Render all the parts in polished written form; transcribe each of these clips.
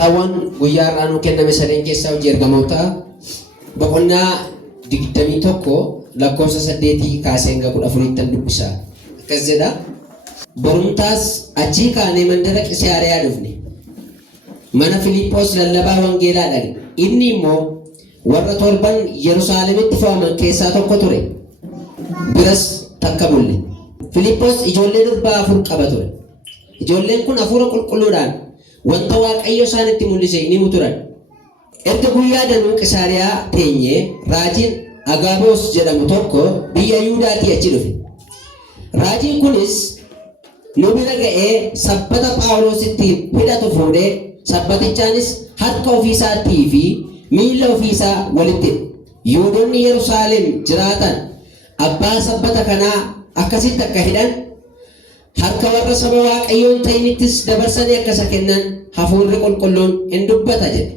Tawan guyyaa irraa nuu kenname sadeen keessaa hojii ergamootaa boqonnaa 21 lakkoofsa 8 kaasee hanga 14 dubbisa. Akkas jedha. Borumtaas achii kaanee mandara Qisaariyaa dhufne. Mana Filiiphoos lallabaa wangeelaa dhaqne. Inni immoo warra torban Yerusaalemitti fo'aman keessaa tokko ture. Biras takka bulle. Filiiphoos ijoollee durbaa 4 qaba ture. Ijoolleen kun hafuura qulqulluudhaan wanta Waaqayyo isaanitti mul'ise ni muturan. Erga guyyaa danuu Qisaariyaa teenyee raajiin Agaaboos jedhamu tokko biyya Yihuudaatii achi dhufe. Raajiin kunis nu bira ga'ee sabbata Phaawulositti hidhatu fuudhee sabbatichaanis harka ofiisaatii fi miila ofiisaa walitti hidhe. Yihuudoonni Yerusaalem jiraatan abbaa sabbata kanaa akkasitti akka hidhan harka warra saba Waaqayyoon ta'inittis dabarsanii akkasa kennan hafuurri qulqulluun hin dubbata jedhe.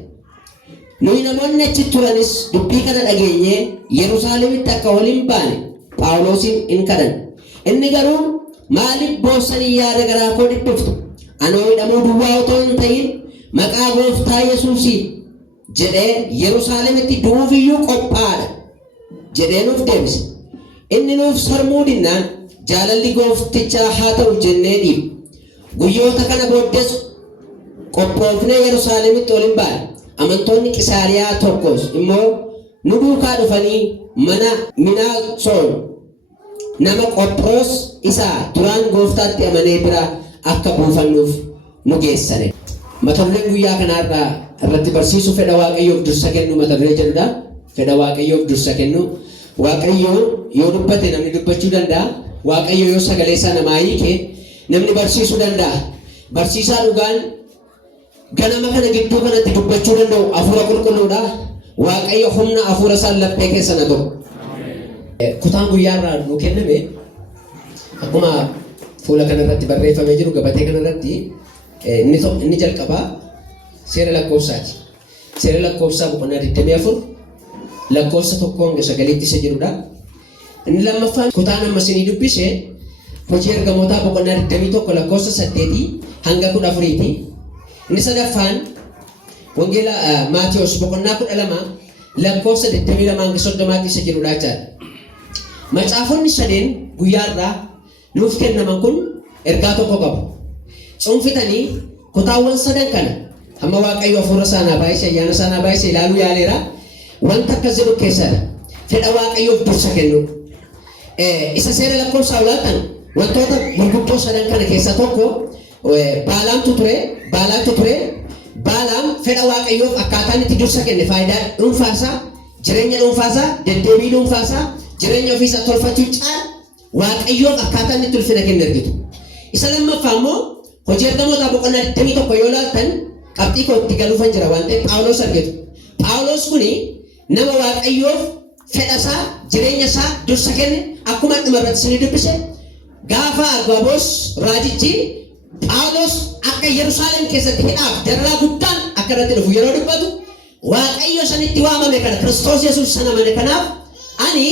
Nuyi namoonni achi turanis dubbii kana dhageenyee Yerusaalemitti akka waliin baane Phaawulosin hin kadhanne. Inni garuu maaliif boossanii yaada garaa koo dhiphiftu? Anoo hidhamuu duwwaa otoo hin ta'in maqaa Gooftaa Yesuusiin jedhee Yerusaalemitti du'uufiyyuu qophaa'aadha jedhee nuuf deebise. Inni nuuf sarmuu dinnaan jaalalli Gooftichaa haa ta'u jennee dhiibne. Guyyoota kana booddees qophoofnee Yerusaalemitti waliin baane. Amantoonni Qisaariyaa tokkos immoo nu duukaa dhufanii mana Minaasoon nama Qophiroos isaa duraan Gooftaatti amanee bira akka buufannuuf nu geessane. Mata dureen guyyaa kanaa irratti barsiisu fedha Waaqayyoof dursa kennu mata duree jedhudha. Fedha Waaqayyoof dursa kennu. Waaqayyo yoo dubbate namni dubbachuu danda'a. Waaqayyo yoo sagalee isaa namaa hiike namni barsiisuu danda'a. Barsiisaa dhugaan ganama kana gidduu kanatti dubbachuu danda'u hafuura qulqulluudha. Waaqayyo humna hafuura isaa laphee keessa na ta'u. Kutaan guyyaa irraa nu kenname akkuma fuula kanarratti barreeffamee jiru gabatee kanarratti inni jalqabaa seera lakkoofsaati. Seera lakkoofsaa boqonnaa 24 lakkoofsa 1-9 isa jirudha. Inni lammaffaan kutaan amma isinii dubbise hojii ergamootaa boqonnaa 21 lakkoofsa 8-14ti. Inni sadaffaan wangeela Maatiyos boqonnaa 12 lakkoofsa 22-30 isa jirudha jechaadha. Macaafonni sadeen guyyaa irraa nuuf kennaman kun ergaa tokko qabu. Cuunfitanii kutaawwan sadan kana hamma Waaqayyo hafuura isaa baay'isee ayyaana isaa baay'isee ilaaluu yaaleera. Wanta akkas jedhu keessadha. Fedha Waaqayyoof dursa kennu. Isa seera lakkoofsaa olaatan wantoota gurguddoo sadan kana keessaa tokko Baalaamtu ture. Baalaam fedha Waaqayyoof akkaataan itti dursa kenne faayidaa dhuunfaasaa, jireenya dhuunfaasaa, deddeebii dhuunfaasaa, jireenya ofiisaa tolfachuu caala Waaqayyoof akkaataan itti ulfina kenne argitu. Isa lammaffaa immoo hojii ergamootaa boqonnaa 21 yoo ilaaltan qabxii koo itti galuufan jira waan ta'eef Phaawulos argitu. Phaawulos kuni nama Waaqayyoof fedha isaa, jireenya isaa dursa kenne akkuma dhumarratti isinii dubbise gaafa Agaaboos raajichi Phaawulos akka Yerusaalem keessatti hidhaaf dararaa guddaan akka irratti dhufu yeroo dubbatu Waaqayyo sanitti waamame kana Kiristoos Yesuus sana mane kanaaf ani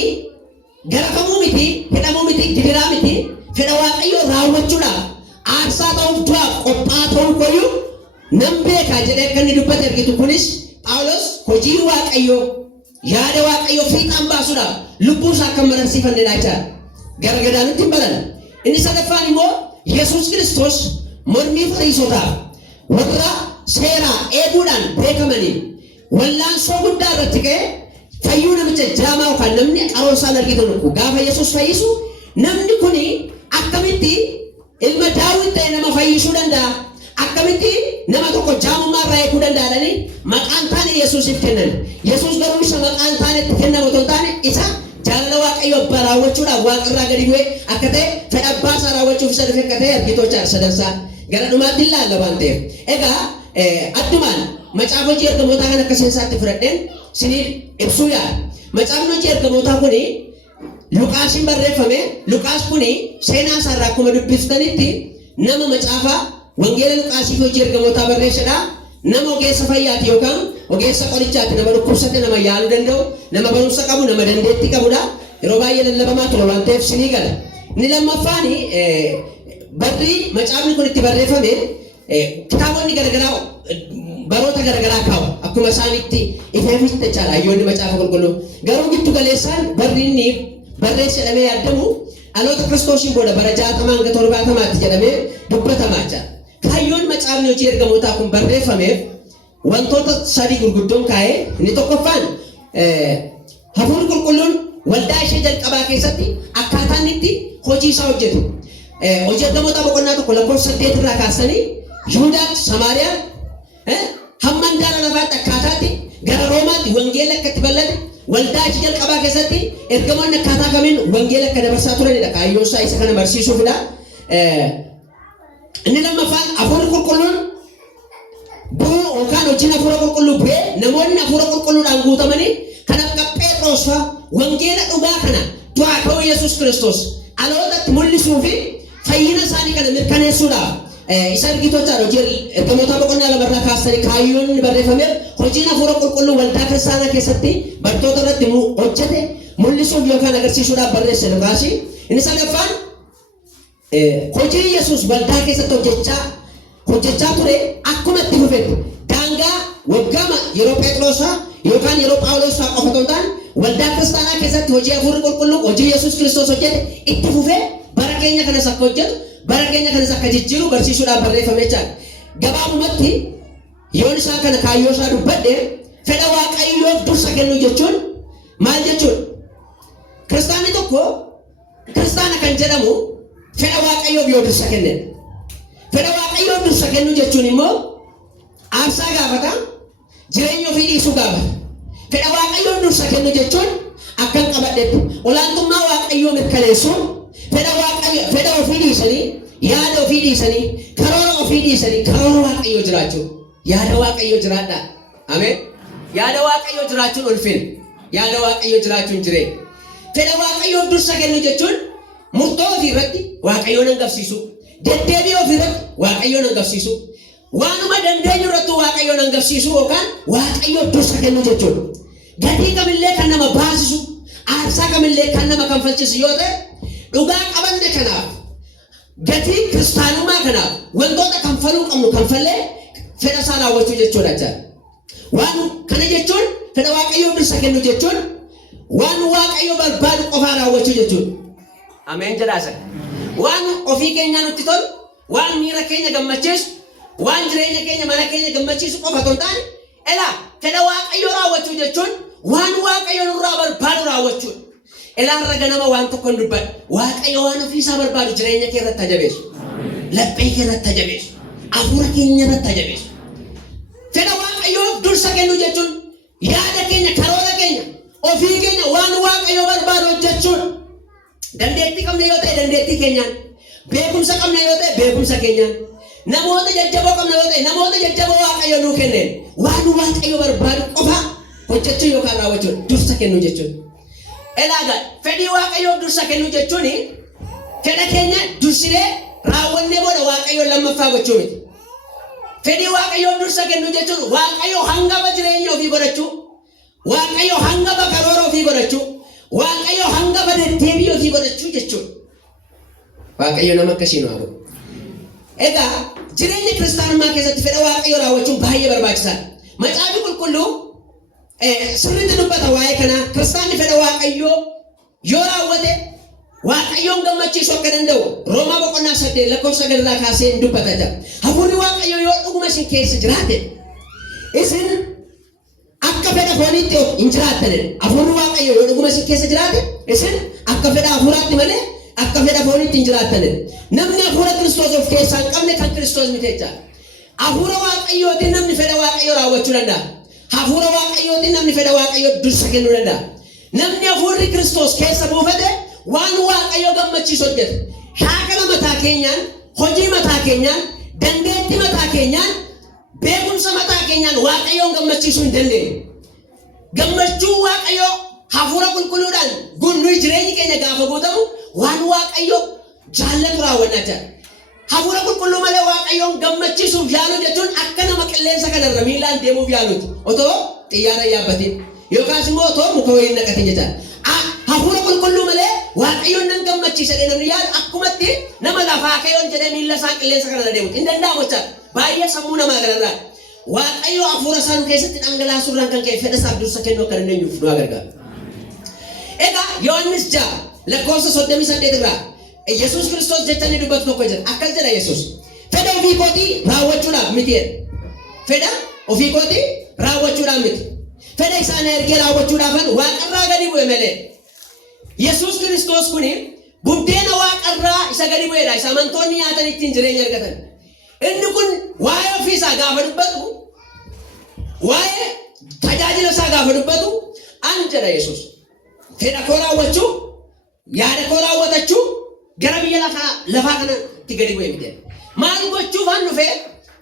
garakamuu miti, hidhamuu miti, didiraa miti, fedha Waaqayyo raawwachuudhaaf aarsaa ta'uuf du'aaf qophaa ta'uu koyyuu nan beekaa jedhee akka inni dubbate argitu. Kunis Phaawulos hojii Waaqayyo yaada Waaqayyo fiixaan baasuudhaaf lubbuu isaa akka mararsiifannedha jechaadha. Garagadaanitti hin balan. Inni sadaffaan immoo Yesuus Kiristoos mormii Fariisotaaf warra seeraa eeguudhaan beekamaniin wallaansoo guddaa irratti ka'ee fayyuu namicha jaamaa yookaan namni qaroo isaan argitan gaafa Yesuus fayyisu namni kun akkamitti ilma Daawit ta'e nama fayyisuu danda'a? Akkamitti nama tokko jaamummaa irraa eeguu danda'anii maqaan taane Yesuusiif kennan. Yesuus garuu isa maqaan taanetti kennamu otoo hin taane isa jaalala Waaqayyo abbaa raawwachuudhaaf Waaqa irraa gadi bu'ee akka ta'e fedha abbaa isaa raawwachuuf isa dhufe akka ta'e argitoocha sadansaa gara dhumaatti ilaalla waan ta'eef. Egaa addumaan macaafa hojii ergamootaa kan akka seensaatti fudhadheen isinii ibsuu yaala. Macaafni hojii ergamootaa kuni Luqaasiin barreeffame. Luqaas kuni seenaa isaarraa akkuma dubbiftanitti nama macaafa wangeela Luqaasii fi hojii ergamootaa barreessedha. Nama ogeessa fayyaati yookaan ogeessa qorichaati, nama dhukkubsate nama yaaluu danda'u, nama barumsa qabu, nama dandeettii qabudha. Yeroo baay'ee lallabamaa ture waan ta'eef isinii gala. Inni lammaffaan barri macaafni kun itti barreeffame kitaabonni garagaraa baroota garagaraa kaa'u akkuma isaanitti ifeefis jechaadha hayyoonni macaafa qulqulluu. Garuu giddu galeessaan barri inni barreesse jedhamee yaadamu dhaloota Kiristoosiin booda bara 60 hanga 70 jedhamee dubbatamaa jira. Hayyoonni macaafni hojii ergamootaa kun barreeffameef wantoota sadii gurguddoon kaa'ee inni tokkoffaan hafuurri qulqulluun waldaa ishee jalqabaa keessatti akkaataan itti hojii isaa hojjetu. Hojii ergamootaa boqonnaa 1:8 irraa kaasanii Yihuudaa Samaariyaa hamma handaara lafaatti akkaataatti gara Roomaatti wangeela akka itti bal'ate waldaa ishee jalqabaa keessatti ergamoonni akkaataa kamiin wangeela akka dabarsaa turanidha. Kaayyoon isaa isa kana barsiisuufidha. Inni lammaffaan hafuurri qulqulluun bu'uu yookaan hojiin hafuura qulqulluu bu'ee namoonni hafuura qulqulluudhaan guutamanii kan akka Phexros wangeela dhugaa kana du'aa ka'uu Yesuus Kiristoos dhalootatti mul'isuu fi fayyina isaanii kana mirkaneessuudhaaf isa argitochaadha. Hojii ergamoota boqonnaa 2 irraa kaasanii kaayyoonni barreeffameef hojiin hafuura qulqulluu waldaa kiristaanaa keessatti bartoota irratti hojjete mul'isuuf yookaan agarsiisuudhaaf barreesse Luqaas. Inni sadaffaan hojii Yesuus waldaa keessatti hojjechaa ture akkuma itti fufetti daangaa waggaama yeroo Phexros yookaan yeroo Phaawulos qofa otoo hin taane waldaa kiristaanaa keessatti hojii hafuurri qulqulluu hojii Yesuus Kiristoos hojjete itti fufee bara keenya kanas akka hojjetu bara keenya kanas akka jijjiiru barsiisuudhaaf barreeffamee jira. Gabaabumatti yoon isaa kana kaayyoo isaa dubbadhe fedha Waaqayyoof dursa kennuu jechuun maal jechuudha? Kiristaanni tokko kiristaana kan jedhamu fedha Waaqayyoof yoo dursa kenne. Fedha Waaqayyoof dursa kennuu jechuun immoo aarsaa gaafata, jireenya ofii dhiisuu gaafata. Fedha Waaqayyoof dursa kennuu jechuun akkan qabadhetti olaantummaa Waaqayyoo mirkaneessuun fedha ofii dhiisanii, yaada ofii dhiisanii, karoora ofii dhiisanii, karoora Waaqayyoo jiraachuu. Yaada Waaqayyoo jiraadha. Ameen. Yaada Waaqayyoo jiraachuun ulfina. Yaada Waaqayyoo jiraachuun jireenya. Fedha Waaqayyoof dursa kennuu jechuun murtoo ofii irratti Waaqayyoon hangafsiisu. Deddeebii ofii irratti Waaqayyoon hangafsiisu. Waanuma dandeenyu irratti Waaqayyoon hangafsiisu yookaan Waaqayyoof dursa kennuu jechuudha. Gatii kamillee kan nama baasisu, aarsaa kamillee kan nama kanfalchisu yoo ta'e dhugaa qabanne kanaaf gatii kiristaanummaa kanaaf wantoota kanfaluu qabnu kanfallee fedha isaa raawwachuu jechuudha. Waan kana jechuun fedha Waaqayyoof dursa kennuu jechuun waan Waaqayyo barbaadu qofaa raawwachuu jechuudha. Ameen jedhaasa. Waan ofii keenyaa nutti tolu, waan miira keenya gammachiisu, waan jireenya keenya mana keenya gammachiisu qofa otoo hin taane fedha Waaqayyoo raawwachuu jechuun waan Waaqayyo nurraa barbaadu raawwachuudha. Irra ganama waan tokko hin dubbadhu. Waaqayyo waan ofii isaa barbaadu jireenya kee irratti jabeessu. Laphee kee irratti jabeessu. Hafuura keenya irratti jabeessu. Fedha Waaqayyoof dursa kennuu jechuun yaada keenya, karoora keenya, ofii keenya waan Waaqayyo barbaadu hojjechuudha. Dandeettii qabna yoo ta'e dandeettii keenyaan, beekumsa qabna yoo ta'e beekumsa keenyaan, namoota jajjaboo qabna yoo ta'e namoota jajjaboo Waaqayyo nuu kenneen waan Waaqayyo barbaadu qofa hojjechuu yookaan raawwachuu dursa kennuu jechuudha. Fedhii Waaqayyoof dursa kennuu jechuun fedha keenya dursinee raawwannee booda Waaqayyoon lammaffaa gochuu miti. Fedhii Waaqayyoof dursa kennuu jechuun Waaqayyo hangaba jireenya ofii godhachuu, Waaqayyo hangaba karoora ofii godhachuu, Waaqayyo hangaba deddeebii ofii godhachuu jechuudha. Waaqayyo nama akkasii nu haa godhu. Jireenya kiristaanummaa keessatti fedha Waaqayyo raawwachuun baay'ee barbaachisaadha. Macaafni qulqulluu sirriitti dubbata waa'ee kanaa. Kiristaanni fedha Waaqayyoo yoo raawwate Waaqayyoon gammachiisuu akka danda'u Roomaa boqonnaa 8:9 irraa kaasee dubbata jira. Hafuurri Waaqayyoo yoo dhuguma isin keessa jiraate isin akka fedha fooniitti hin jiraattan. Hafuurri Waaqayyoo yoo dhuguma isin keessa jiraate isin akka fedha hafuuraatti malee akka fedha fooniitti hin jiraattan. Namni hafuura Kiristoos of keessaa hin qabne kan Kiristoos miti jechaadha. Hafuura Waaqayyootiin namni fedha Waaqayyoo raawwachuu danda'a. Hafuura Waaqayyootiin namni fedha Waaqayyoo dursa kennuu danda'a. Namni hafuurri Kiristoos keessa buufate waan Waaqayyo gammachiisu hojjeta. Shaakala mataa keenyaan, hojii mataa keenyaan, dandeettii mataa keenyaan, beekumsa mataa keenyaan Waaqayyoon gammachiisuu hin dandeenye. Gammachuu Waaqayyoo hafuura qulqulluudhaan guunnuu jireenyi keenya gaafa guutamu waan Waaqayyo jaallatu raawwannaa jira. Hafuura qulqulluu malee Waaqayyoon gammachiisuuf yaaluu jechuun akka nama qilleensa kanarra miilaan deemuuf yaaluuti. Otoo xiyyaara yaabbatiin yookaas immoo otoo muka wayii naqatin jechaadha. Hafuura qulqulluu malee Waaqayyoon nan gammachiisa namni yaadu akkumatti nama lafaa ka'yoon jedhee miila isaa qilleensa kanarra deemuuti. Hin danda'amu jechaadha. Baay'ee sammuu namaa kanarraa. waaqayyo afuura isaan keessatti dhangalaasuudhaan kan ka'e fedha isaaf dursa kennuu akka dandeenyuuf nu gargaara. Egaa Yohaannis 6 lakkoofsa 38 irraa Yesuus Kiristoos jechanii dubbatu tokko jira. Akkas jedha Yesuus. Fedha ofii kootii raawwachuudhaaf miti. Fedha ofii kootii raawwachuudhaaf miti. Fedha isaan ergee raawwachuudhaafan waaqarraa gadi bu'e malee. Yesuus Kiristoos kuni buddeena waaqarraa isa gadi bu'eedha. Isa amantoonni nyaatan ittiin jireenya argatan. Inni kun waa'ee ofii isaa gaafa dubbatu, waa'ee tajaajila isaa gaafa dubbatu, an jedha Yesuus. Fedha koo raawwachuu, yaada koo raawwatachuu, gara biyya lafaa kanatti gadi bu'e miti. Maal gochuuf an dhufe?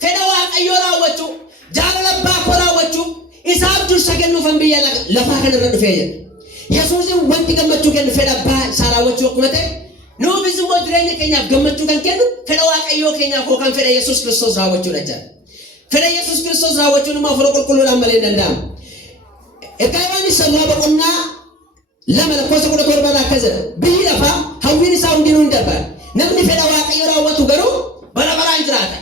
Fedha waaqayyoo raawwachuu, jaalala abbaa koo raawwachuu, isaaf dursa kennuufan biyya lafaa kanarra dhufee jedha. Yesuusin wanti gammachuu kennu fedha abbaa isaa raawwachuu akkuma ta'e, nuufis immoo jireenya keenyaaf gammachuu kan kennu fedha waaqayyoo keenyaaf yookaan fedha Yesuus Kiristoos raawwachuudha jechuudha. Fedha Yesuus Kiristoos raawwachuun immoo hafuura qulqulluudhaan malee hin danda'amu. Ergaa Yohaannis sarara boqonnaa 2 lakkoofsa 17 irraa akkas jedha. Biyyi lafaa hawwiin isaa hundinuu hin darba. Namni fedha waaqayyoo raawwatu garuu bara baraan jiraata.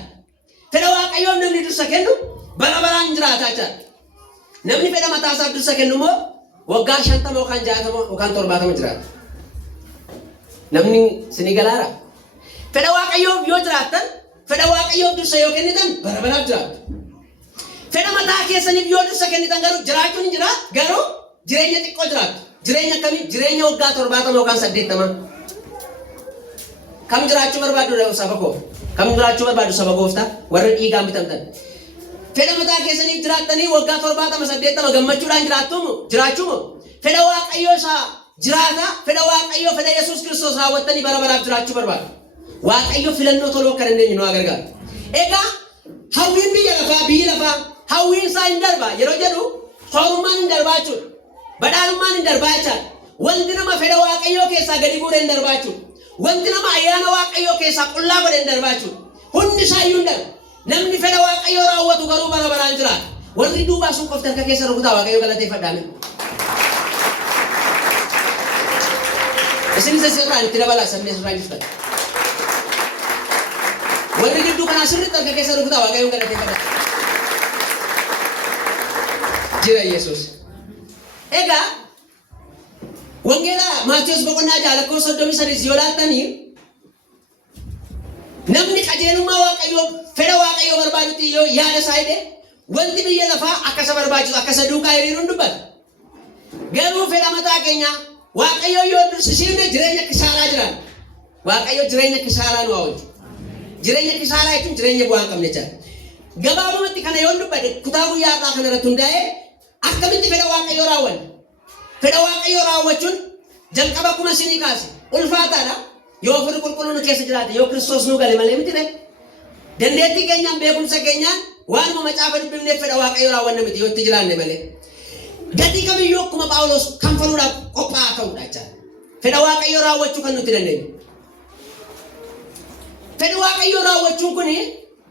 Fedha waaqayyoo namni dursa kennu bara baraan jiraata jechuudha. Namni fedha mataa isaaf dursa kennu immoo waggaa 50 yookaan 60 yookaan 70 jiraata. Namni sinii galaara. Fedha waaqayyoof yoo jiraattan, fedha waaqayyoof dursa yoo kennitan bara baraaf jiraattu. Fedha mataa keessaniif yoo dursa kennitan garuu jiraachuun hin jira, garuu jireenya xiqqoo jiraattu. Jireenya akkamii? Jireenya waggaa 70 yookaan 80. Kam jiraachuu barbaadu saba koo? Kam jiraachuu barbaadu saba gooftaa? Warra dhiigaan bitamtan. Fedha mataa keessaniif jiraattanii waggaa 70 gammachuudhaan jiraachuu moo? Fedha waaqayyoo isaa jiraata, fedha waaqayyoo fedha Yesuus Kiristoos raawwattanii bara baraaf jiraachuu barbaadu. Waaqayyo filannoo toluu akka dandeenyu nu gargaara. Egaa hawwiin biyyi lafaa hawwiin isaa hin darba yeroo jedhu soorummaan hin darbaa jechuudha. Badhaadhummaan hin darbaa jechuudha. Wanti nama fedha waaqayyoo keessaa gadi bu'ee hin darbaa jechuudha. Wanti nama ayyaana waaqayyoo keessaa qullaa godhe hin darbaa jechuudha. Hundi isaa iyyuu hin darba. Namni fedha waaqayyoo raawwatu garuu bara baraan jiraata. Warri duubaa sun qofti harka keessa rukutaa waaqayyoo galateeffadhaame. Isinis asirraa itti dabalaa sabni asirraa jirtan. Warri gidduu kanaa sirriitti harka keessa rukutaa waaqayyoon galateeffadha. Jira Yesuus. Egaa wangeela Maatiyos boqonnaa 6 lakkoofsa 33 yoo laaltanii namni qajeelummaa waaqayyoo fedha waaqayyoo barbaadutti yoo yaada isaa hidhe wanti biyya lafaa akka isa barbaachisu akka isa duukaa hiriiruun dubbata. Garuu fedha mataa keenyaa waaqayyo yoo dursisiifne jireenya kisaaraa jiran. Waaqayyo jireenya kisaaraa nu hawwatu. Jireenya kisaaraa jechuun jireenya bu'aa hin qabne jechuudha. Gabaabumatti kana yoo dubbate kutaa guyyaa irraa kana irratti hundaa'ee akkamitti fedha waaqayyoo raawwanna? Fedha waaqayyoo raawwachuun jalqaba akkuma isinii kaase ulfaataadha. Yoo hafuurri qulqulluun keessa jiraate yoo Kiristoos nu gale malee miti dha. Dandeettii keenyaan beekumsa keenyaan waanuma macaafa dubbifneef fedha waaqayyoo raawwanna miti yoo itti jiraanne malee. Gatii kamiyyuu akkuma Phaawulos kanfaluudhaaf qophaa'aa ta'uudha jechuudha. Fedha waaqayyoo raawwachuu kan nuti dandeenyu. Fedha waaqayyoo raawwachuun kuni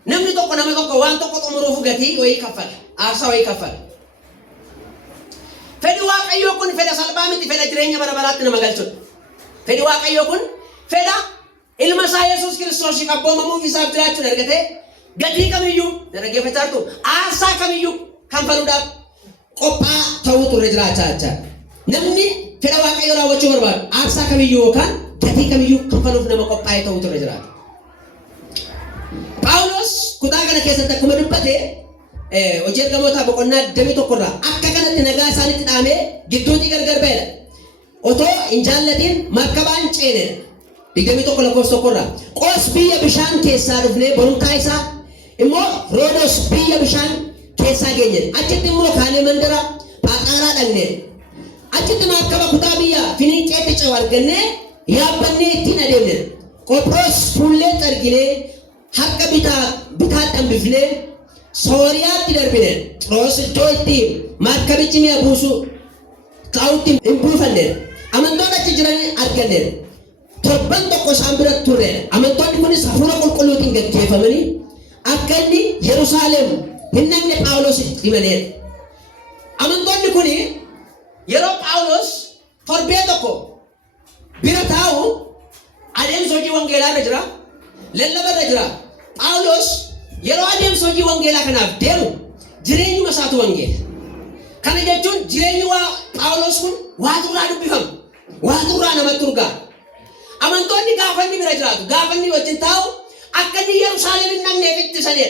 namni tokko nama tokko waan tokko xumuruuf gatii wayii kaffala. Aarsaa wayii kaffala. Fedhi waaqayyoo kun fedha salphaa miti, fedha jireenya bara baraatti nama galchudha. Fedhi waaqayyoo kun fedha ilma isaa Yesuus Kiristoosiif abboomamuuf isaaf jiraachuun argatee gatii kamiyyuu dhaggeeffachaa jirtu aarsaa kamiyyuu kanfaluudhaaf qophaa ta'uu turre jiraachaa jecha. Namni fedha waaqayyoo raawwachuu barbaadu aarsaa kamiyyuu yookaan gatii kamiyyuu kanfaluuf nama qophaa'ee ta'uu turre jiraata. Phaawulos kutaa kana keessatti akkuma dubbate hojii ergamootaa boqonnaa 21 irraa akka kanatti nagaa isaanitti dhaamee gidduutti gargar ba'eera. Otoo hin jaallatiin markabaan ceenedha. 21 lakkoofsa 1 irraa Qoos biyya bishaan keessaa dhufnee borumtaa isaa immoo Roodos biyya bishaan keessaa geenyedha. Achitti immoo kaanee mandara Phaaqaaraa dhaqnee achitti markaba kutaa biyya Finiiqeetti ce'u argannee yaabbannee ittiin adeemnedha. Qophiroos fuullee arginee harka bitaadhaan bifnee Sooriyaatti darbine. Xiroos iddoo itti markabichi mi'a buusu kaa'utti hin buufanne. Amantoonni achi jiran arganne. Torban tokko isaan bira turre. Amantoonni kunis hafuura qulqulluutiin gaggeeffamanii akka inni Yerusaalem hin dhaqne Phaawulos himaneera. Amantoonni kun yeroo Phaawulos torbee tokko bira taa'u adeemsa hojii wangeelaa irra jira. Lallaba irra jira. Phaawulos yeroo adeemsa hojii wangeelaa kanaaf deemu jireenyi masaatu wangeela. Kana jechuun jireenyi Phaawulos kun waaturraa dubbifamu. Waaturraa namatti urgaa. Amantoonni gaafa inni bira jiraatu, gaafa inni wajjin taa'u akka inni Yerusaalem hin dhaqneef ittisanidha.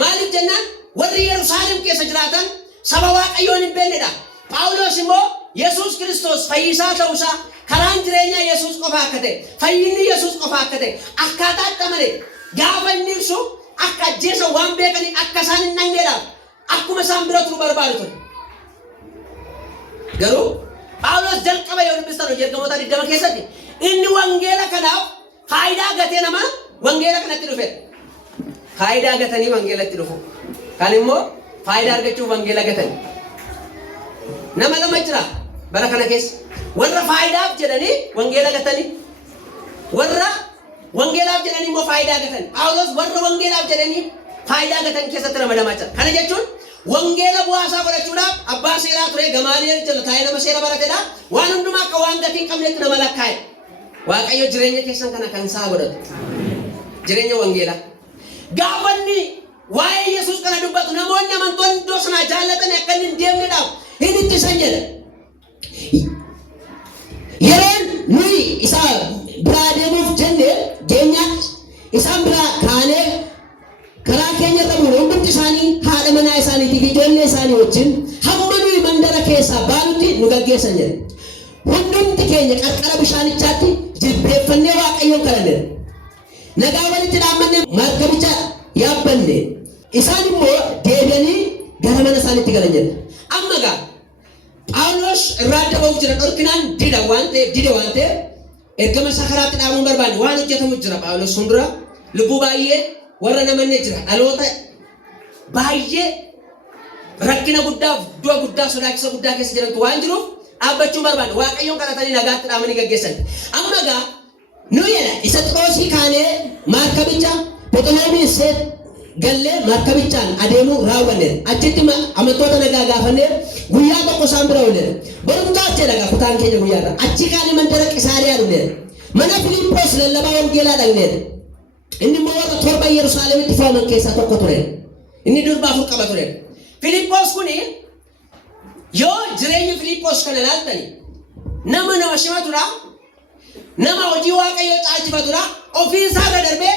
Maaliif jennaan warri Yerusaalem keessa jiraatan saba Waaqayyoon hin beeknedha. Phaawulos immoo Yesuus Kiristoos fayyisaa ta'uusaa, karaan jireenyaa Yesuus qofa akka ta'e, fayyinni Yesuus qofa akka ta'e akkaataa itti amane gaafa inni ibsu akka ajjeesa waan beekanii akka isaan hin dhaqneedhaaf akkuma isaan bira turu barbaadu ture. Garuu Phaawulos jalqaba yoo dubbistan hojii ergamoota 20 keessatti inni wangeela kanaaf faayidaa gatee nama wangeela kanatti dhufe. Faayidaa gatanii wangeelatti dhufu. Kan immoo faayidaa argachuuf wangeela gatanii. Nama lama jira bara kana keessa. Warra faayidaaf jedhanii wangeela gatanii. Warra wangeelaaf jedhanii immoo faayidaa gatanii. Phaawulos warra wangeelaaf jedhanii faayidaa gatan keessatti ramadamaa jira. Kana jechuun wangeela bu'aasaa godhachuudhaaf abbaa seeraa ture Gamaali'eel jala taa'ee nama seera baratedha. Waan hundumaa akka waan gatii hin qabnetti nama lakkaa'e. Waaqayyo jireenya keessan kana kan isaa godhatu. Jireenya wangeelaa. Gaafa inni waa'ee Yesuus kana dubbatu namoonni amantoonni iddoo sanaa jaallatan akka inni hin deemnedhaaf hin ittisan jedha. Yeroon nuyi isa biraa deemuuf jenne geenyaatti isaan biraa kaanee karaa keenya irra buune hundumti isaanii haadha manaa isaaniitiif ijoollee isaanii wajjin hamma nuyi mandara keessaa baanutti nu gaggeessan jedha. Hundumti keenya qarqara bishaanichaatti jilbeeffannee Waaqayyoon kadhanneera. Nagaa walitti dhaammannee markabicha yaabbanne. Isaan immoo deebi'anii gara mana isaaniitti galan jedha. Amma gaa Phaawulos irraa adda ba'uuf jira dhorkinaan dide waan ta'eef ergama isaa karaatti dhaabuun barbaanne waan hojjetamu jira. Phaawulos fuuldura lubbuu baay'ee warra namanne jira. Dhaloota baay'ee rakkina guddaaf du'a guddaa sodaachisa guddaa keessa jirantu waan jiruuf dhaabbachuun barbaanne Waaqayyoon kadhatanii nagaatti dhaamanii gaggeessan. Amma gaa nuyi isa Xiroosii kaanee markabicha Phexoloomiin seet gallee markabichaan adeemuu raawwanne. Achitti amantoota nagaa gaafannee guyyaa tokko isaan bira oolle. Barumtaaf jedha kutaan keenya guyyaarra. Achi kaanee mandara Qisaariyaa dhufne. Mana Filiiphoos lallabaa wangeelaa dhaqne. Inni immoo warra torba Yerusaalemitti filaman keessaa tokko ture. Inni durba 4 qaba ture. Filiiphoos kuni yoo jireenya Filiiphoos kana ilaaltani nama shimatudha. Nama hojii Waaqayyoo caalchifatudha. Ofii isaa irra darbee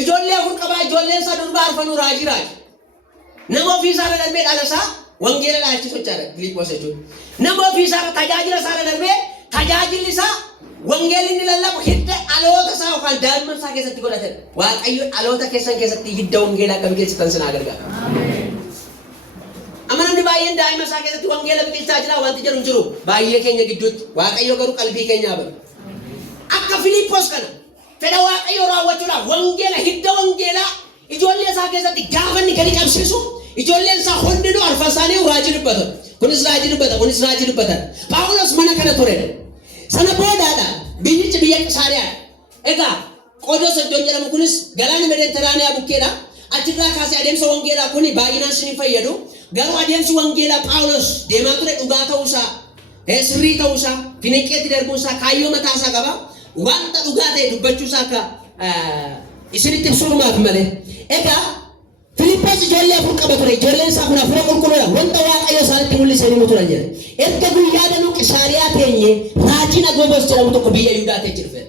ijoollee 4 qaba, ijoolleen isaa durba arfanuu raajii. Nama ofii isaa irra darbee dhala isaa wangeela laalchisu jechaadha Filiiphoos jechuudha. Nama ofii isaa irra tajaajila isaa irra darbee tajaajilli isaa wangeelli inni lallabu hidda dhaloota isaa yookaan daa'imman isaa keessatti godhatedha. Waaqayyo dhaloota keessan keessatti hidda wangeelaa akka biqilchitan sinaa gargaara. Amma namni baay'een daa'ima isaa keessatti wangeela biqilchaa jira wanti jedhu hin jiru. Baay'ee keenya gidduutti Waaqayyo garuu qalbii keenyaa bara. Akka Filiiphoos kana fedha Waaqayyo raawwachuudhaaf wangeela hidda wangeelaa ijoollee isaa keessatti gaafa inni gadi qabsiisu ijoolleen isaa hundinuu arfan isaanii raajii dubbatan. Kunis raajii dubbata, kunis raajii dubbatan. Phaawulos mana kana ture. Sana boodaadha biyyichi biyya Qisaariyaa. Egaa Qoodos iddoon jedhamu kunis galaana Meditiraaniyaa bukkeedha. Achirraa kaasee adeemsa wangeelaa kuni baay'inaan isin fayyadu. Garuu adeemsi wangeelaa Phaawulos deemaa ture dhugaa ta'uusaa, sirrii ta'uusaa, Finiqeetti darbuusaa, kaayyoo mataasaa qaba. Wanta dhugaa ta'e dubbachuusaa akka isinitti ibsuumaaf malee. Egaa Filiiphoos ijoollee 4 qaba ture. Ijoolleen isaa kun 4 qulqulluudha. Wanta Waaqayyo isaanitti mul'isanii nu turan jedhe. Erga guyyaa danuu Qisaariyaa teenye raajiin Agabos jedhamu tokko biyya Yihudaatti jirfe.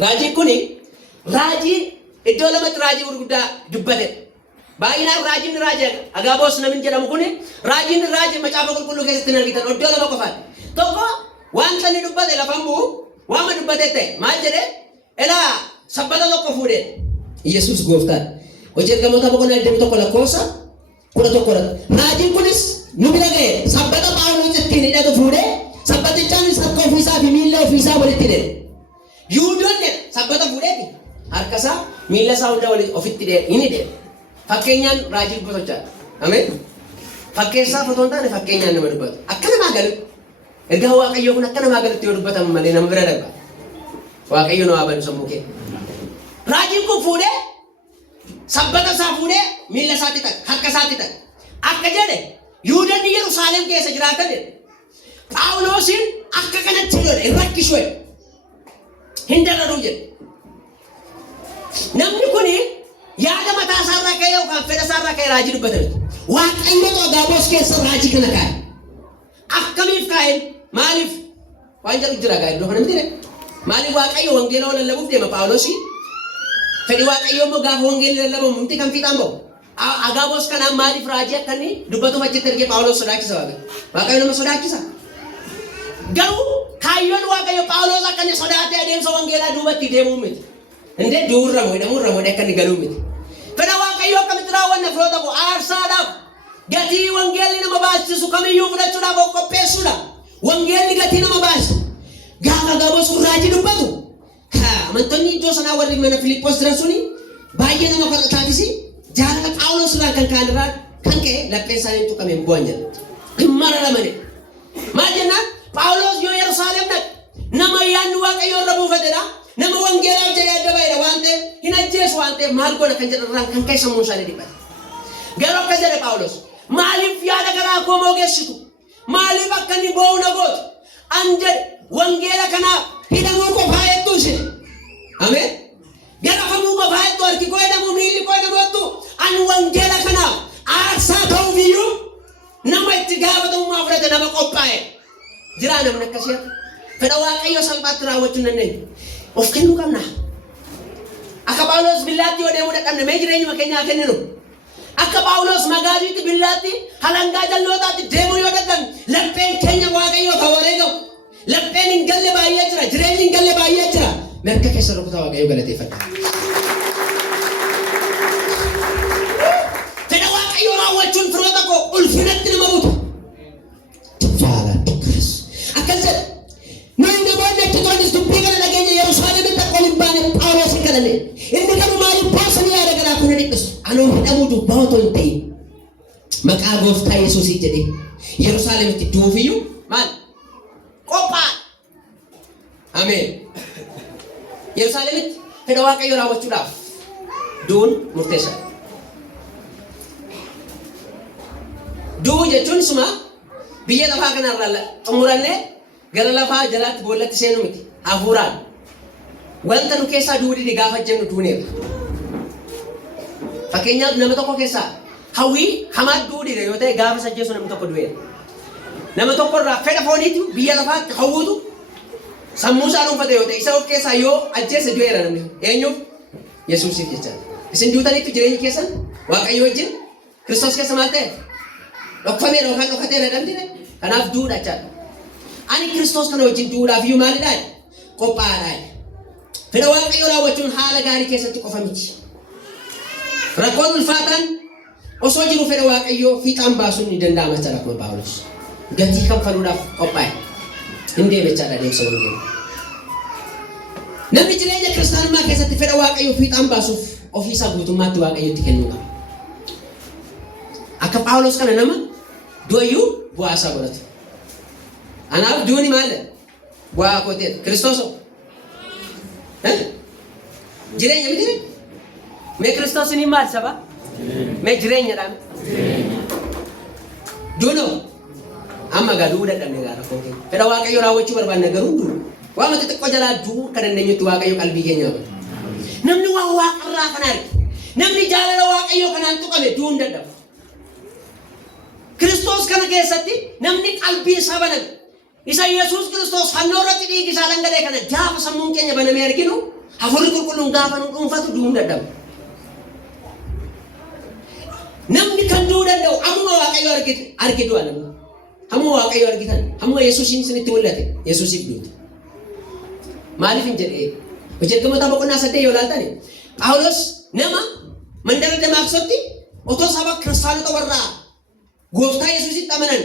Raajiin kuni raajii iddoo lamatti raajii gurguddaa dubbate. Baay'inaan raajiin raajii Agabos namni jedhamu kuni raajiin raajii macaafa qulqulluu keessatti argitan iddoo lama qofaadha. Tokko wanta inni dubbate lafan bu'u waama dubbate ta'e maal jedhe elaa sabbata tokko fuudhe. Yesuus gooftaan hojii ergamoota boqonnaa 21 lakkoofsa 11. Raajiin kunis nu bira ga'e sabbata Phaawulos ittiin hidhatu fuudhee sabbatichaan harka ofiisaa fi miilla ofiisaa walitti hidhe. Yihuudoonni sabbata fuudheeti harkasaa miilla isaa hunda ofitti hidhe inni hidhe. Fakkeenyaan raajii dubbatu. Ameen. Fakkeessaa otoo hin taane fakkeenyaan nama dubbatu. Akka namaa galu. Ergaa Waaqayyoo kun akka namaa galutti yoo dubbatan malee nama bira darba. Waaqayyo nu haa banu sammuu kee. Raajiin kun fuudhee sabbata isaa fuudhee miilla isaatti ta'a, harka isaatti ta'a. Akka jedhe Yihuudoonni Yerusaalem keessa jiraatan Phaawulosin akka kanatti lole rakkisu hin dararuu jedhe. Namni kuni yaada mataa isaarraa ka'ee yookaan fedha isaarraa ka'ee raajii dubbatan. waaqayyo Agaabos keessa raajii kana kaa'e. Akkamiif kaa'e? Maaliif? Waan jedhu jira gaa'e iddoo kana miti maaliif waaqayyo wangeela lallabuuf deema Phaawulosi? Fedhi waaqayyo immoo gaafa wangeelli lallabamu miti kan fiixaan ba'u. Agaabos kanaan maaliif raajii akkanii dubbatuuf achitti ergee Phaawulos sodaachisa waaqayyo nama sodaachisa. Garuu kaayyoon waaqayyo Phaawulos akkanii sodaatee adeemsa wangeelaa duubatti deemuu miti. Indee duurra moodee akkanii galuu miti. Fedha waaqayyo akkamitti raawwanna firoota koo aarsaadhaaf gatii wangeelli nama baasisu kamiyyuu fudhachuudhaaf of qopheessuudha. Wangeelli gatii nama baasisa. Gaafa Agaabos raajii dubbatu amantoonni iddoo sanaa warri mana Filiphos jiran suni baay'ee nama kadhataafisi jaalala Phaawulos irraa kan kaan irraa kan ka'e lapheen isaanii tuqameen bu'an jedha. Himmara lamane. Maal jennaan Phaawulos yoo Yerusaalem dhaqe nama yaadni waaqayyo irra buufatedha. Nama wangeelaaf jedhee adda baay'eedha waan ta'eef hin ajjeesu waan ta'eef maal godha kan jedhan kan ka'e sammuu isaanii dhiphate. Garuu akka jedhe Phaawulos maaliif yaada garaa koo moogeessitu? Maaliif akka inni boo'u na gootu? An jedhe wangeela kanaaf hidhamuu qofaa hedduu ishee. Ameen. Garafamuu qofaa hedduu harki koo hidhamuu miilli koo hidhamuutu an wangeela kanaaf aarsaa ta'uuf iyyuu nama itti gaafatamummaa fudhate nama qophaa'e. Jiraa namni akkasii fedha waaqayyo salphaatti raawwachuu hin dandeenye. Of kennuu qabna. Akka Phaawulos billaatti yoo deemuu dadhabne mee jireenyuma keenyaa kenninu. Akka Phaawulos magaaziitti billaatti halangaa jallootaatti deemuu yoo dadhabne lapheen keenya waaqayyo kawaree gahu. Lapheen hin galle baay'ee jira. Jireenyi hin galle baay'ee jira. Merka keessa rukutaa waaqayyo galateeffadha. Fedha waaqayyo raawwachuun firoota koo ulfinatti nama buutu. Akkas jedha. Nuyi namoonni achi turanis dubbii kana dhageenya Yerusaalemitti akka ol hin baane Phaawulos hin kadhanne. Inni garuu maaliif baasanii yaada garaa kun dhiphisu? Anoo hidhamuu dubbaa otoo hin ta'in maqaa gooftaa Yesuusii jedhee Yerusaalemitti duufiyyuu maal? Qophaa. Ameen. Yerusaalemitti fedha waaqayyo raawwachuudhaaf duun murteessaadha. Duu jechuun suma biyya lafaa kanarraa xumurannee gara lafaa jalaatti boollatti seenu miti. Hafuuraan wanta nu keessaa duudii gaafa jennu duuneera. Fakkeenyaaf nama tokko keessaa hawwii hamaa duudii yoo ta'e gaafa sajjeessu namni tokko du'eera. Nama tokko irraa fedha fooniitu biyya lafaatti hawwuutu sammuu isaa dhuunfate yoo ta'e isa of keessaa yoo ajjeese du'eera namni. Eenyuuf? Yesuusiif jecha. Isin duutaniitu jireenyi keessan waaqayyo wajjin Kiristoos keessa maal ta'e? Dhokfamee yookaan dhokatee jedhamtine kanaaf duudha jechaadha. Ani Kiristoos kana wajjin duudhaaf iyyuu maalidhaan? Qophaa'aadhaan. Fedha waaqayyo raawwachuun haala gaarii keessatti qofa miti. Rakkoon ulfaataan osoo jiru fedha waaqayyo fiixaan baasuun ni danda'ama jechaadha akkuma Phaawulos. Gatii kanfaluudhaaf qophaa'e. Hin deeme jechaadha adeemsa wangeelaa. Namni jireenya kiristaanummaa keessatti fedha waaqayyo fiixaan baasuuf ofiisaa guutummaatti waaqayyotti kennuu qaba. Akka Phaawulos kana nama du'ayyuu bu'aa isaa godhatu. Anaaf duuni maal? Bu'aa kootee Kiristoos. Jireenya miti. Mee Kiristoos ni maal saba? Mee jireenyadhaan. Duuno amma gaduu dadhabne gaara kookee. Fedha waaqayyo raawwachuu barbaanne garuu duunu. Waa mata xiqqoo jalaa du'uu kan dandeenyutti waaqayyo qalbii keenya qaba. Namni waa waaqarraa kan arge. Namni jaalala waaqayyo kanaan tuqame du'uu hin dadhabu. Kiristoos kana keessatti namni qalbii isaa baname. Isa Yesuus Kiristoos fannoo irratti dhiigi isaa dhangala'e kana gaafa sammuun keenya banamee arginu hafuurri qulqulluun gaafa nu dhuunfatu du'uu hin dadhabu. Namni kan du'uu danda'u ammuma waaqayyo arge du'a namni. Ammuma waaqayyo argitan ammuma Yesuusiin isinitti mul'ate Yesuusiif duutu. Maaliif hin jedhee? Hojjettoota boqonnaa 8 yoo ilaaltan Phaawulos nama mandara Damaaqsotti otoo saba kiristaanota warraa gooftaa Yesuusitti amanan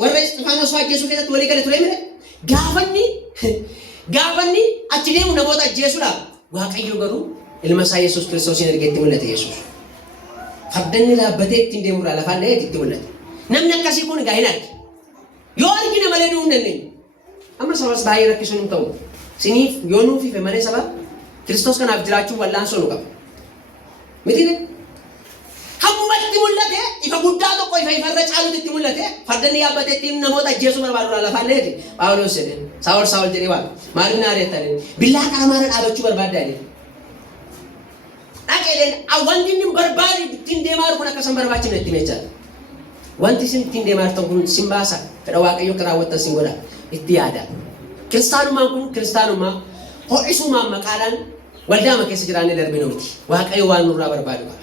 warra Isxifaanos ajjeesuu keessatti walii gale ture mire gaafanni achi deemu namoota ajjeesuudhaaf waaqayyo garuu ilma isaa Yesuus Kiristoosiin ergeetti mul'ate Yesuus. Fardinni dhaabbatee ittiin deemuudhaan lafaan dhahee itti mul'ate. Namni akkasii kun egaa hin arge. Yoo argine malee du'uu hin dandeenye. Amma sabas baay'ee rakkisuun hin ta'u. Siniif yoo nuuf ife malee saba Kiristoos kanaaf jiraachuun wallaansoo nu qaba. Miti hammumatti mul'ate ifa guddaa tokko ifa ifarra caalutti itti mul'ate fardinni yaabbatee ittiin namoota ajjeesuu barbaadudha lafaan dhahee Phaawulos jedhe Saa'ol jedhee waan maaliif na areettanii billaa qaramaarra dhaabachuu barbaaddaa jedhe. Dhaqee jedhan wanti inni barbaade ittiin deemaa jiru kun akka san barbaachifne itti meechaa. Wanti isin ittiin deemaa jirtan kun sin baasa. Fedha Waaqayyoo akka raawwattan sin godha itti yaada. Kiristaanumaan kun kiristaanumaa ho'isumaan maqaadhaan waldaama keessa jiraannee darbinu miti. Waaqayyo waan nurraa barbaadu qaba.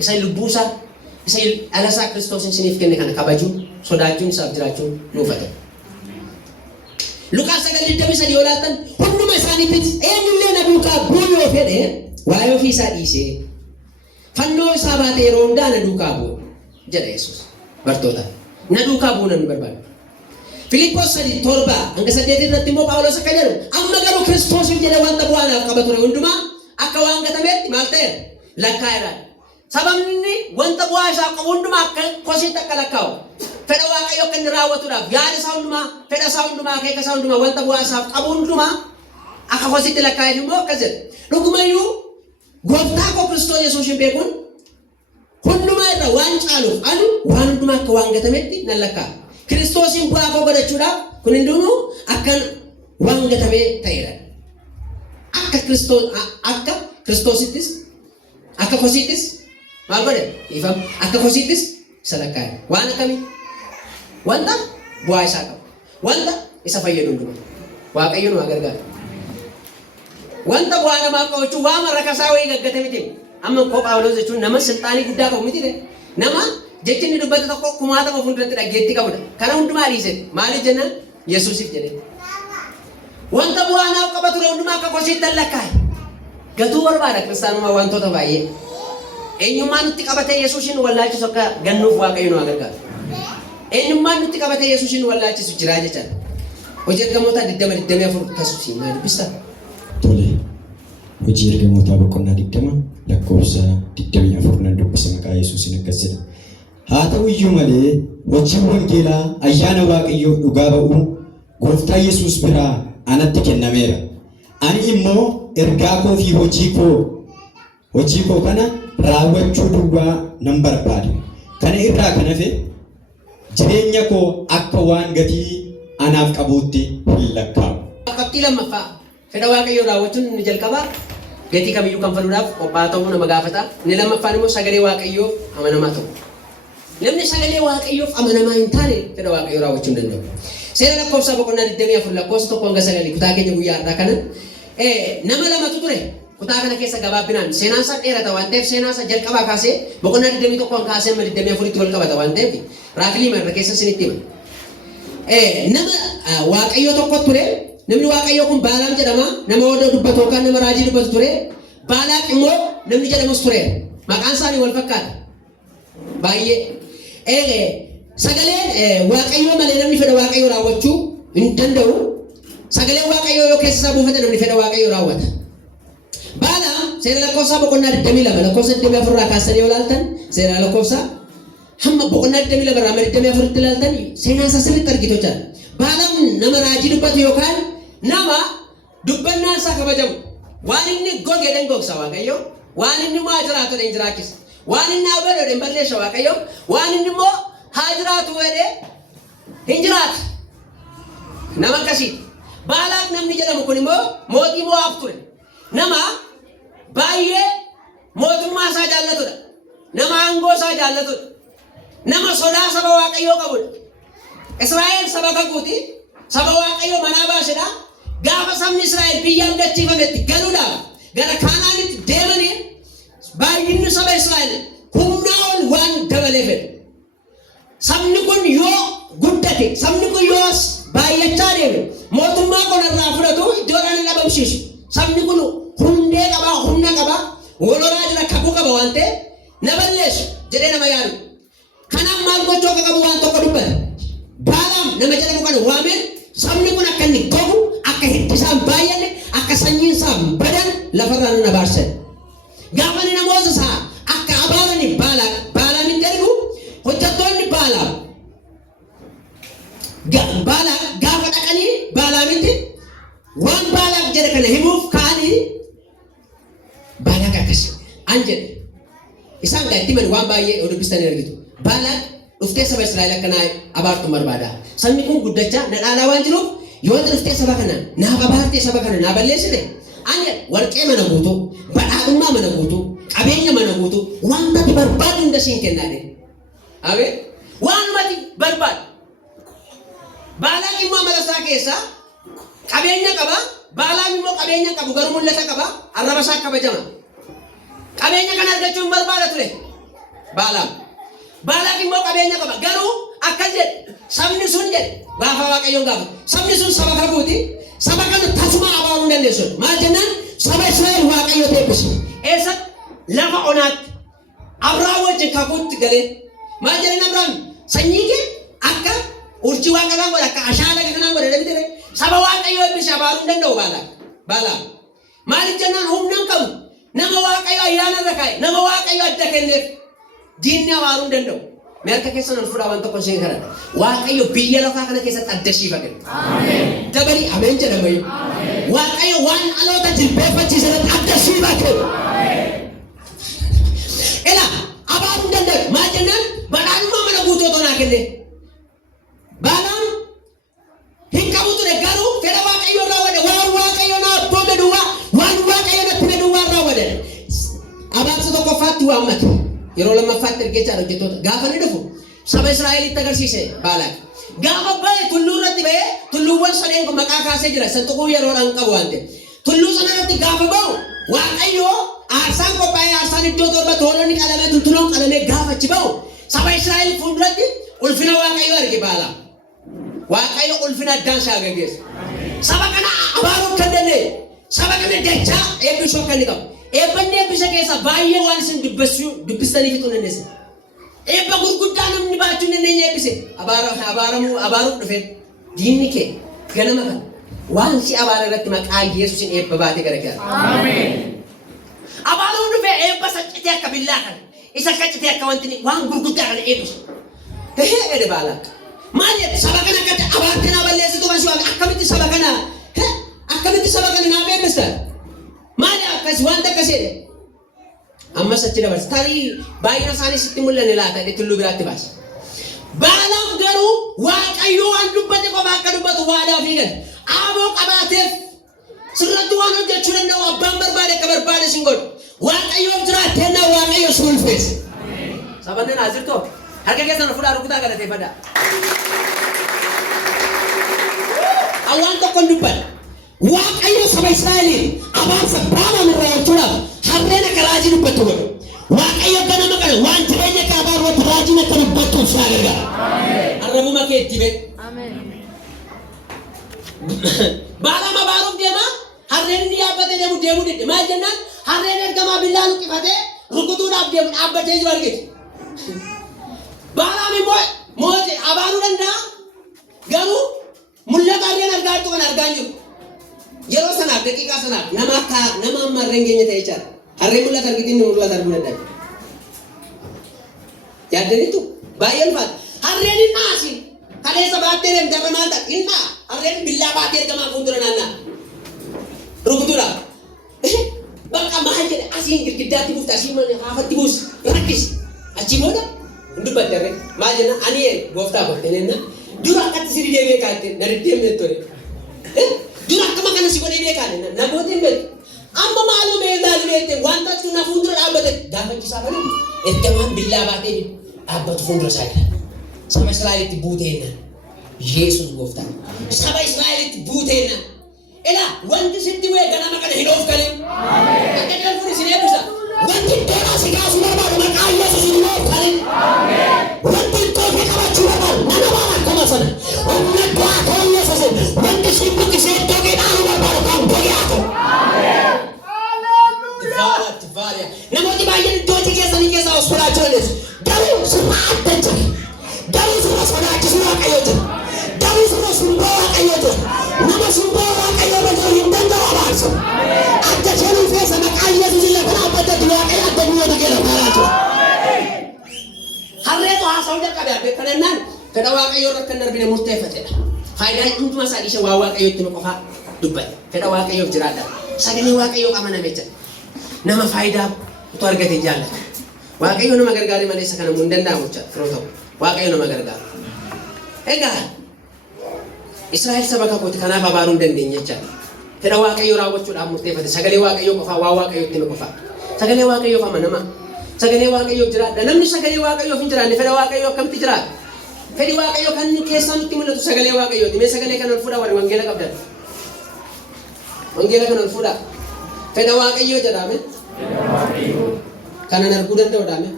Isa lubbuusaa, isa dhalasaa Kiristoosin siniif kenne kana kabajuun, sodaachuun isaaf jiraachuun nuuf haa ta'u. Luqaas 9:23 yoo laattan hunduma isaaniitti eenyullee na duukaa bu'u yoo fedhe waa'ee ofii isaa dhiisee fannoo isaa baatee yeroo hundaa na duukaa bu'u jedha Yesuus bartoota. Na duukaa bu'uu namni barbaadu. Filiippoos 3:7-8 irratti immoo Phaawulos akka jedhu amma garuu Kiristoosiif jedhee wanta bu'aa naaf qaba ture hundumaa akka waan gatameetti maal ta'eera lakkaa'eera. Sababni wanta bu'aa isaa qabu hundumaa akka kosiitti akka lakkaa'u. Fedha Waaqayyoo akka inni raawwatuudhaaf yaada isaa hundumaa, fedha isaa hundumaa, akeeka isaa hundumaa wanta bu'aa isaaf qabu hundumaa akka kosiitti lakkaa'eef immoo akkas jedha. Dhugumayyuu gooftaa koo Kiristoos Yesuus hin beekuun hundumaa irra waan caaluuf anu waan hundumaa akka waan gatameetti nan lakkaa'a. Kiristoosin bu'aa koo godhachuudhaaf kun hundinuu akka waan gatamee ta'eera. Akka Kiristoosittis akka kosiittis maal godhe ifam akka kosiittis isa lakkaa'e. Waan akkamii wanta bu'aa isaa qabu, wanta isa fayyadu hundumaa Waaqayyo nu gargaara. Wanta bu'aa namaaf qabu jechuun waan rakasaa wayii gaggate miti. Amma Phaawulos jechuun nama silxaanii guddaa qabu miti nama jechi inni dubbate tokko kumaatama fuulduratti dhaggeetti qabudha. Kana hundumaa dhiisee maaliif jennaan Yesuusiif jedhee. Wanta bu'aa naaf qaba ture hundumaa akka kosiitti lakkaa'e. Gatuu barbaada kiristaanummaa wantoota baay'ee. Eenyummaan nutti qabatee Yesuusin wallaalchisu akka gannuuf Waaqayyo nu gargaara. Eenyummaan nutti qabatee Yesuusin wallaalchisu jira jechaadha. Hojii ergamoota 20-24 kasuusi maal dubbista? Tole. Hojii ergamoota boqonnaa 20 lakkoofsa 24 nan dubbisa maqaa Yesuusin akkas jedha. Haa ta'u iyyuu malee hojiin wangeelaa ayyaana Waaqayyoo dhugaa ba'uu Gooftaa Yesuus biraa anatti kennameera. Ani immoo ergaa koo fi hojii koo kana raawwachuu duwwaa nan barbaada. Kana irraa kan hafe jireenya koo akka waan gatii anaaf qabuutti hin lakkaa'u. Qabxii lammaffaa fedha Waaqayyoo raawwachuun ni jalqabaa. Gatii kamiyyuu kanfaluudhaaf qophaa'aa ta'uu nama gaafata. Inni lammaffaan immoo sagalee Waaqayyoo amanamaa ta'u. Namni sagalee Waaqayyoof amanamaa hin taane fedha Waaqayyoo raawwachuu hin danda'u. Seera lakkoofsa boqonnaa 24 lakkoofsa 1-9 kutaa keenya guyyaa har'aa kana nama lamatu ture. Kutaa kana keessa gabaabinaan seenaan isaa dheerata waan ta'eef seenaa isaa jalqabaa kaasee boqonnaa 21 kaasee amma 24tti wal qabata waan ta'eef raafilii irra keessa isinitti hima. Nama Waaqayyoo tokko ture. Namni Waaqayyoo kun Baalaam jedhama. Nama oduu dubbatu yookaan nama raajii dubbatu ture. Baalaaq immoo namni jedhamus ture. Maqaan isaanii wal fakkaata. Baay'ee. Sagaleen Waaqayyoo malee namni fedha Waaqayyoo raawwachuu hin danda'u. Sagaleen Waaqayyoo yoo keessa isaa buufate namni fedha Waaqayyoo raawwata. Baalaam seera lakkoofsaa boqonnaa 22 lakkoofsa 24 irraa kaasanii yoo ilaaltan seera lakkoofsaa hamma boqonnaa 22 irraa hamma 24 tti ilaaltan seenaa isaa sirriitti argitu jechuudha. Baalaam nama raajii dubbatu yookaan nama dubbannaan isaa kabajamu. Waan inni gogeedhaan gogsa Waaqayyoo. Waan inni maa jiraatu dhaan jiraachisa. Waan inni abadoo dhaan balleessa Waaqayyoo. Waan inni immoo haa jiraatu wedhee hin jiraatu. Nama akkasii. Baalaaq namni jedhamu kun immoo mootii Mo'aab ture. Nama baay'ee mootummaa isaa jaallatudha. Nama aangoo isaa jaallatudha. Nama sodaa saba Waaqayyoo qabudha. Israa'el saba kakuuti. Saba Waaqayyoo manaa baasedha. Gaafa sabni Israa'el biyya abdachiifametti galuudhaaf gara Kaanaanitti deemanii baay'inni saba Israa'el humnaa ol waan dabalee fedhe. Sabni kun yoo guddate, sabni kun yoo baay'achaa deeme, mootummaa kanarraa fudhatu iddoodhaan hin dhabamsiisu. Sabni kun hundee qabaa, humna qabaa, waloraa jira kakuu qaba waan ta'eef na balleessu jedhee nama yaadu. Kanaaf maal gochuu akka qabu waan tokko dubbata. Baalaam nama jedhamu kana waameen sabni kun akka inni gogu, akka hiddi isaan baay'anne, akka sanyiin isaa badan lafarraa nan abaarsan. Gaafa inni namoota isaa akka abaarani Baalaamitti ergu hojjettoonni Baalaam gaafa dhaqanii Baalaamitti waan Baalaam jedhe kana himuuf ka'anii Baalaaq akkas an jedhe isaan gaatti mani waan baay'ee dubbistanii argitu. Baalaaq dhuftee saba Israa'el akkanaa abaartu barbaada. Sabni kun guddachaa na dhaalaa waan jiruuf yoo dhuftee saba kana naaf abaartee saba kana naa balleessite ani warqee mana guutuu, badhaadhummaa mana guutuu, qabeenya mana guutuu wanta barbaadu hunda siin kennaadhe. Abee waan mati barbaadu. Baalaan immoo amala isaa keessaa qabeenya qaba. Baalaan immoo qabeenya qabu garuu mul'ata qaba. Arraba isaa kabajama. Qabeenya kana argachuun barbaada ture. Baalaan immoo qabeenya qaba garuu akkas jedhe sabni sun jedhe gaafa Waaqayyoon gaafa sabni sun saba kakuuti. Saba kana tasuma abaaruu dandeessu. Maal jennaan saba Israa'el Waaqayyo teebbise. Eessa lafa onaatti Abrahaam wajjin kakuutti galee maal jedhan Abrahaam sanyii kee akka urjii Waaqayyoo godhe akka ashaara kanaan godhe dhabite saba Waaqayyo eebbise abaaruu danda'u Baalaan. Maaliif jennaan humnaan qabu nama Waaqayyo ayyaana irra kaa'e nama Waaqayyo adda kenneef diinni abaaruu danda'u. Mereka keessan ol fuudhaa waan tokko isheen kadhadha. Waaqayyo biyya lafaa kana keessatti adda siifa kenna. Ameen. Dabali ameen jedhamayu. Ameen. Waaqayyo waan dhaloota jilbeeffachiisan adda siifa kenna. Ameen. Ela abaaruu danda'u. Maal jennaan badhaadhummaa mana guutuu otoo naa kenne. Baalaan hin qabu ture garuu fedha Waaqayyo raawwate waan Waaqayyo naa abboome duwwaa waan Waaqayyo natti na duwwaa raawwate. Abaarsa tokkoffaatti waammate. Yeroo lammaffaatti ergeechaa hojjettoota gaafa ni dhufu saba Israa'elitti agarsiise Baalaan. Gaafa bahe tulluu irratti bahe tulluuwwan sadeen kun maqaa kaasee jira santuquu yeroodhaan qabu waan ta'eef. Tulluu sana irratti gaafa bahu Waaqayyo aarsaan qophaa'ee aarsaan iddoo torba hoolonni qalamee tultuloon qalamee gaafa achi bahu saba Israa'el fuulduratti ulfina Waaqayyo arge Baalaan. Waaqayyo ulfina addaan isaa gaggeessa. Saba kana abaaruu kan danda'e saba kana dachaa eebbisuu akka inni qabu. Eebbanni eebbisa keessa baay'ee waan isin dubbistanii fixuu dandeessa. Eebba gurguddaa namni baachuu dandeenya eebbise. Abaaruuf dhufe diinni kee ganama kana waan si abaara irratti maqaa Yesuusin eebba baatee gara kee. Ameen. Abaaruuf dhufe eebba saccitee akka billaa kana isa qaccitee akka wanti waan gurguddaa kana eebbisu. Ede Baalaan. Maal jedhe saba kana akka abaartee naa balleessitu kan si waame akkamitti saba kana naaf eebbista? Maali akkas wanta akkasiidha. Ammas achi dabarsa. Tarii baay'ina isaanii sitti mul'anne laata tulluu biraatti baasa. Baalaan garuu Waaqayyo waan dubbate qofa akka dubbatu waadaa ofii gala. Aaboo qabaateef sirratti waan hojjechuu danda'u abbaan barbaade akka barbaade sin godhu. Waaqayyoof jiraattennaa Waaqayyo si ulfeessa. Sabanni naa jirtoo harka keessan fuudhaa rukutaa galateeffadhaa. Awwaan tokkoon dubbadha. Waaqayyo saba Israa'eliin abaarsa Baalaan irraa oolchuudhaaf harreen akka raajii dubbatu godhu. Waaqayyo ganama kana waan jireenya akka abaaruutti raajiin akka dubbattuuf si gargaara. Arrabuma kee itti beeku. Baalaan abaaruuf deema harreen inni yaabbatee deemuu didde maal jennaan harreen ergamaa billaa luqqifatee rukutuudhaaf deemu dhaabbatee jiru argite. Baalaan immoo mootii abaaruu danda'a garuu mul'ata harreen argaa jirtu kan argaa jiru. Yeroo sanaaf daqiiqaa sanaaf nama amma harreen keenya ta'e jira. Harreen mul'ata argitiin ni mul'ata arguu danda'a. Yaaddaniitu baay'ee ulfaata. Harreen hin naasi. Kaleessa baattee deemtarra maal ta'a? Hin naa. Harreen billaa baatee ergamaa fuuldura naanna'a. Rukutuudhaaf. Bakka maal jedhe asiin girgiddaatti buufta asiin haafatti buusi. Rakkisi. Achi booda hin dubbatte harreen. Maal jenna ani gooftaa kottee nenna. Dura akkatti si didee beekaatte na deddeemne ture. Dura akkama kana si godhee beekaane namoota hin beeku. Amma maaloo beelaalu beekte wanta sun na fuuldura dhaabbate gaafachiisaa balu ergamaan billaa baatee dhaabbatu fuuldura isaa jira. Saba Israa'elitti buuteenna Yesuus gooftaa. Saba Israa'elitti buuteenna. Ela wanti sitti bu'ee ganama kana hin oofkale. Akka jalfuun isin eebbisa. Wanti toora si kaasuu barbaadu maqaa Yesuus hin oofkale. Wanti toofee qabachuu barbaadu nama waan akkuma sana. Humna du'aa ta'uu Yesuusin wanti si buqqisee toogee dhaanuu barbaadu kan boyaatu. Namooti baay'een iddoo keessanii keessaa of sodaachaa jiru. Garuu sirna adda jira. Garuu sirna sodaachisuu Waaqayyoo jira. Garuu sirna simboo Waaqayyoo jira. Nama simboo Waaqayyoo bajoo hin danda'u abaarsa. Adda jedhuu keessa maqaa Yesuus illee kan abbaddatu Waaqayyo adda biyyoota keessa baaraa jira. Harreetu haasa'uu jalqabe beekanannaan fedha Waaqayyoo irratti kan darbine murteeffatedha. Faayidaan hunduma isaa dhiisee waa Waaqayyootti qofaa dubbate. Fedha Waaqayyoof jiraadha. Sagalee Waaqayyoo qabaname jira. Nama faayidaa utuu argate jaallata. Waaqayyo nama gargaaree malee isa kana hin danda'amu jecha firoo ta'u. Waaqayyo nama gargaara. Egaa Israa'el saba kakooti kanaaf abaaruu hin dandeenye jecha. Fedha Waaqayyoo raawwachuudhaaf murteeffate. Sagalee Waaqayyoo qofaa waa Waaqayyootti qofaa. Sagalee Waaqayyoof amanama. Sagalee waaqayyoo jiraadha. Namni sagalee waaqayyoof hin jiraanne fedha waaqayyoo akkamitti jiraata? Fedhi waaqayyoo kan keessaa nutti mul'atu sagalee waaqayyooti. Mee sagalee kana ol fuudhaa warri wangeela qabdan. Wangeela kana ol fuudhaa. Fedha waaqayyoo jedhame. Kanan arguu danda'u dhaame.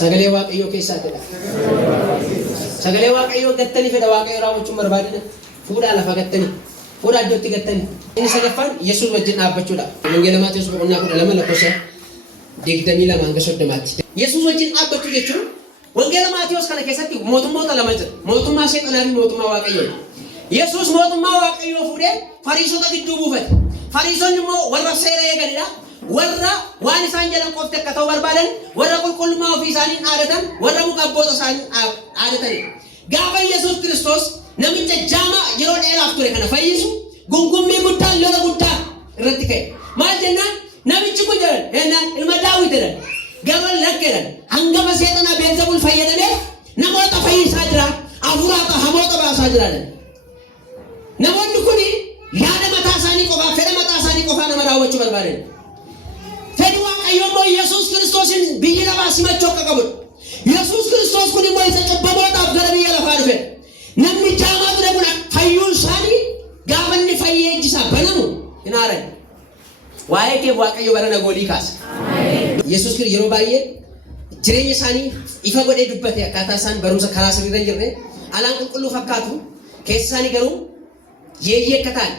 Sagalee waaqayyoo keessaa fedha. Sagalee waaqayyoo gattanii fedha waaqayyoo raawwachuun barbaadina. Fuudhaa lafa gattanii. Fuudhaa iddootti gattanii. Inni sadaffaan Yesuus wajjin dhaabbachuudha. Wangeela Maatewos boqonnaa 12 lakkoofsa 22 hanga 30. Yesuus wajjin dhaabbachuu jechuun wangeela Maatewos kana keessatti mootummoota lama jira. Mootummaa seexanaa fi mootummaa waaqayyoo. Yesuus mootummaa waaqayyoo fuudhee Fariisota gidduu buufate. Fariisonni immoo warra seera eeganidha. Warra waan isaan jedhan qofti akka ta'u barbaadan, warra qulqullummaa ofii isaanii dhaadatan, warra muka abboota isaanii dhaadatanidha. Gaafa Yesuus Kiristoos namicha jaamaa yeroo dheeraaf ture kana fayyisu gungummii guddaan lola guddaa irratti ka'e. Maal jennaan namichi kun jedhan ilma Daawit jedhan gama lakkeedhan hangama seexanaa Beelzebul fayyadamee namoota fayyisaa jira, hafuurota hamoota baasaa jiran. Namoonni kun yaada mataa isaanii qofaa, fedha mataa isaanii qofaa nama raawwachuu barbaadan. Fedhi waaqayyoo immoo Yesuus Kiristoosin biyya lafaa simachuu akka qabudha. Yesuus Kiristoos kun immoo isa cubbamootaaf gara biyya lafaa dhufe. Namni jaamaa ture kun fayyuun isaanii gaafa inni fayyee ijji isaa banamu hin aaran. Waa'ee kee waaqayyo barana goolii kaasa. Yesuus Kiristoos yeroo baay'ee jireenya isaanii ifa godhee dubbate akkaataa isaan barumsa karaa sirriirra hin jirre alaan qulqulluu fakkaatu keessa isaanii garuu yeeyyii akka ta'an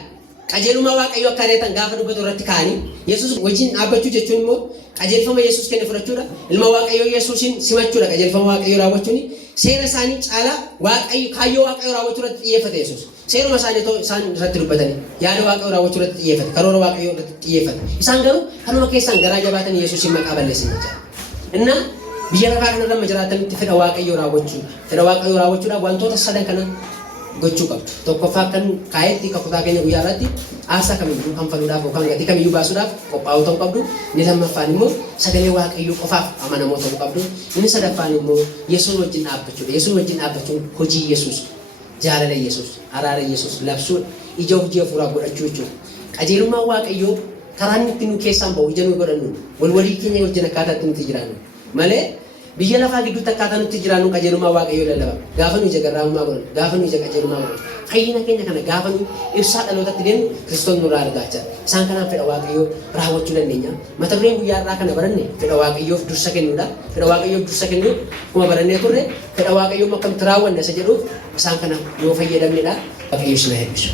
qajeelummaa waaqayyoo akka adeetan gaafa dubbatu irratti ka'anii Yesuus wajjin dhaabbachuu jechuun immoo qajeelfama Yesuus kenne fudhachuudha. Ilma waaqayyoo Yesuusin simachuudha. Qajeelfama waaqayyoo raawwachuuni seera isaanii caalaa waaqayyo kaayyoo waaqayyoo raawwachuu irratti xiyyeeffate Yesuus. Seeruma isaanii isaan irratti dubbatanii yaada waaqayyoo raawwachuu irratti xiyyeeffate. Karoora waaqayyoo irratti xiyyeeffate. Isaan garuu kanuma keessaan garaa jabaatanii Yesuusin maqaa balleessan jechuudha. Inna biyya lafaa kanarra jiraatanitti fedha waaqayyoo raawwachuudha. Fedha waaqayyoo raawwachuudhaaf wantoota sadan kana gochuu qabdu. Tokkoffaa kan kaayetti kakutaa keenya guyyaa irratti aarsaa kamiyyuu kanfaluudhaaf yookaan gatii kamiyyuu baasuudhaaf qophaa'uu ta'uu qabdu. Inni lammaffaan immoo sagalee waaqayyoo qofaaf amanamoo ta'uu qabdu. Inni sadaffaan immoo Yesuus wajjin dhaabbachuudha. Yesuus wajjin dhaabbachuun hojii Yesuus, jaalala Yesuus, araara Yesuus labsuudha. Ija hojii hafuuraa godhachuu jechuudha. Qajeelummaan waaqayyoo karaan itti nu keessaan ba'u ija nu godhannu walii keenya wajjin akkaataa itti nuti jiraannu malee biyya lafaa gidduutti akkaataa nuti jiraannu qajeelummaa waaqayyoo lallaba. Gaafa nu ija garraamummaa godhannu, gaafa nu ija qajeelummaa godhannu, fayyina keenya kana gaafa nu ibsaa dhalootatti deemnu Kiristoos nurraa argaa jira. Isaan kanaan fedha waaqayyoo raawwachuu dandeenya. Mata dureen guyyaa irraa kana baranne fedha waaqayyoof dursa kennuudha. Fedha waaqayyoof dursa kennuu kuma barannee turre fedha waaqayyoo akkamitti raawwanna isa jedhuuf isaan kana yoo fayyadamnedha. Waaqayyoo si na eebbisu.